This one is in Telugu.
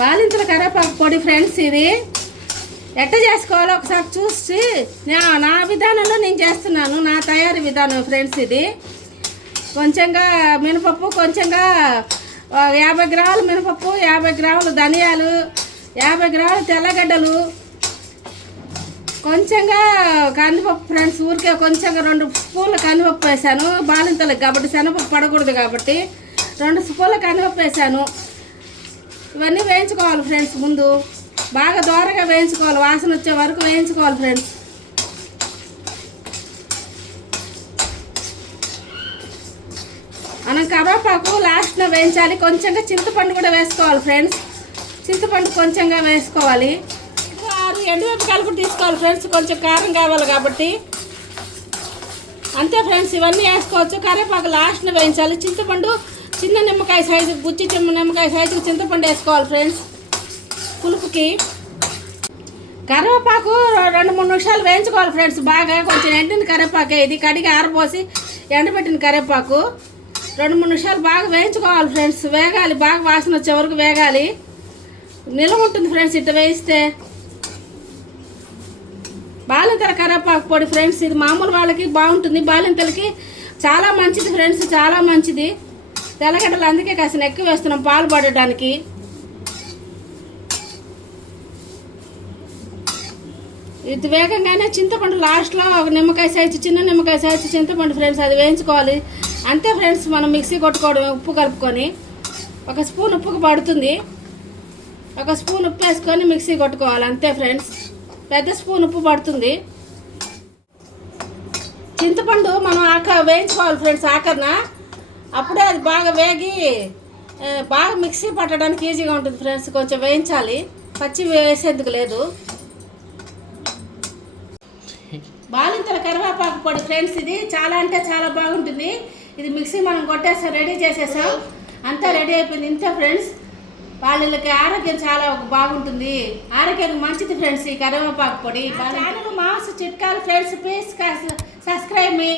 బాలింతల కరివేపాకు పొడి ఫ్రెండ్స్. ఇది ఎట్ట చేసుకోవాలో ఒకసారి చూసి నా విధానంలో నేను చేస్తున్నాను, నా తయారీ విధానం ఫ్రెండ్స్. ఇది కొంచెంగా మినపప్పు, కొంచెంగా 50 గ్రాములు మినపప్పు, 50 గ్రాములు ధనియాలు, 50 గ్రాములు తెల్లగడ్డలు, కొంచెంగా కందిపప్పు ఫ్రెండ్స్. ఊరికే కొంచెంగా 2 స్పూన్ల కందిపప్పు వేసాను, బాలింతలకు కాబట్టి, శనగపప్పు పడకూడదు కాబట్టి 2 స్పూన్ల కందిపప్పు వేసాను. ఇవన్నీ వేయించుకోవాలి ఫ్రెండ్స్. ముందు బాగా దోరగా వేయించుకోవాలి, వాసన వచ్చే వరకు వేయించుకోవాలి ఫ్రెండ్స్. మనం కరివేపాకు లాస్ట్లో వేయించాలి. కొంచెంగా చింతపండు కూడా వేసుకోవాలి ఫ్రెండ్స్. చింతపండు కొంచెంగా వేసుకోవాలి. 6 ఎండుమిరపకాయలు కూడా తీసుకోవాలి ఫ్రెండ్స్, కొంచెం కారం కావాలి కాబట్టి. అంతే ఫ్రెండ్స్, ఇవన్నీ వేసుకోవచ్చు. కరివేపాకు లాస్ట్లో వేయించాలి. చింతపండు చిన్న నిమ్మకాయ సైజు, గుచ్చి నిమ్మకాయ సైజుకి చింతపండు వేసుకోవాలి ఫ్రెండ్స్ పులుపుకి. కరివేపాకు 2-3 నిమిషాలు వేయించుకోవాలి ఫ్రెండ్స్. బాగా కొంచెం ఎండిన కరివేపాకే ఇది, కడిగి ఆరబోసి ఎండబెట్టిన కరివేపాకు. 2-3 నిమిషాలు బాగా వేయించుకోవాలి ఫ్రెండ్స్. వేగాలి, బాగా వాసన వచ్చే వరకు వేగాలి. నిల్వ ఉంటుంది ఫ్రెండ్స్ ఇట్లా వేయిస్తే. బాలింతల కరివేపాకు పొడి ఫ్రెండ్స్. ఇది మామూలు వాళ్ళకి బాగుంటుంది, బాలింతలకి చాలా మంచిది ఫ్రెండ్స్, చాలా మంచిది. తెల్లగడ్డలు అందుకే కాసిన ఎక్కువ వేస్తున్నాం పాలు పడడానికి. ఇది వేగంగానే చింతపండు లాస్ట్లో 1 నిమ్మకాయ సైజు, చిన్న నిమ్మకాయ సైజు చింతపండు ఫ్రెండ్స్, అది వేయించుకోవాలి. అంతే ఫ్రెండ్స్, మనం మిక్సీ కొట్టుకోవడం. ఉప్పు కలుపుకొని 1 స్పూన్ ఉప్పుకు పడుతుంది, 1 స్పూన్ ఉప్పు వేసుకొని మిక్సీ కొట్టుకోవాలి. అంతే ఫ్రెండ్స్, పెద్ద స్పూన్ ఉప్పు పడుతుంది. చింతపండు మనం వేయించుకోవాలి ఫ్రెండ్స్ ఆఖరణ. అప్పుడే అది బాగా వేగి బాగా మిక్సీ పట్టడానికి ఈజీగా ఉంటుంది ఫ్రెండ్స్. కొంచెం వేయించాలి, పచ్చి వేసేందుకు లేదు. బాలింతల కరివేపాకు పొడి ఫ్రెండ్స్. ఇది చాలా అంటే చాలా బాగుంటుంది. ఇది మిక్సీ మనం కొట్టేసాం, రెడీ చేసేసాం, అంతా రెడీ అయిపోయింది. ఇంతే ఫ్రెండ్స్, వాళ్ళకి ఆరోగ్యం చాలా బాగుంటుంది, ఆరోగ్యానికి మంచిది ఫ్రెండ్స్ ఈ కరివేపాకు పొడి. ఛానల్ మాస్ చిట్కాలు ఫ్రెండ్స్. Please subscribe me.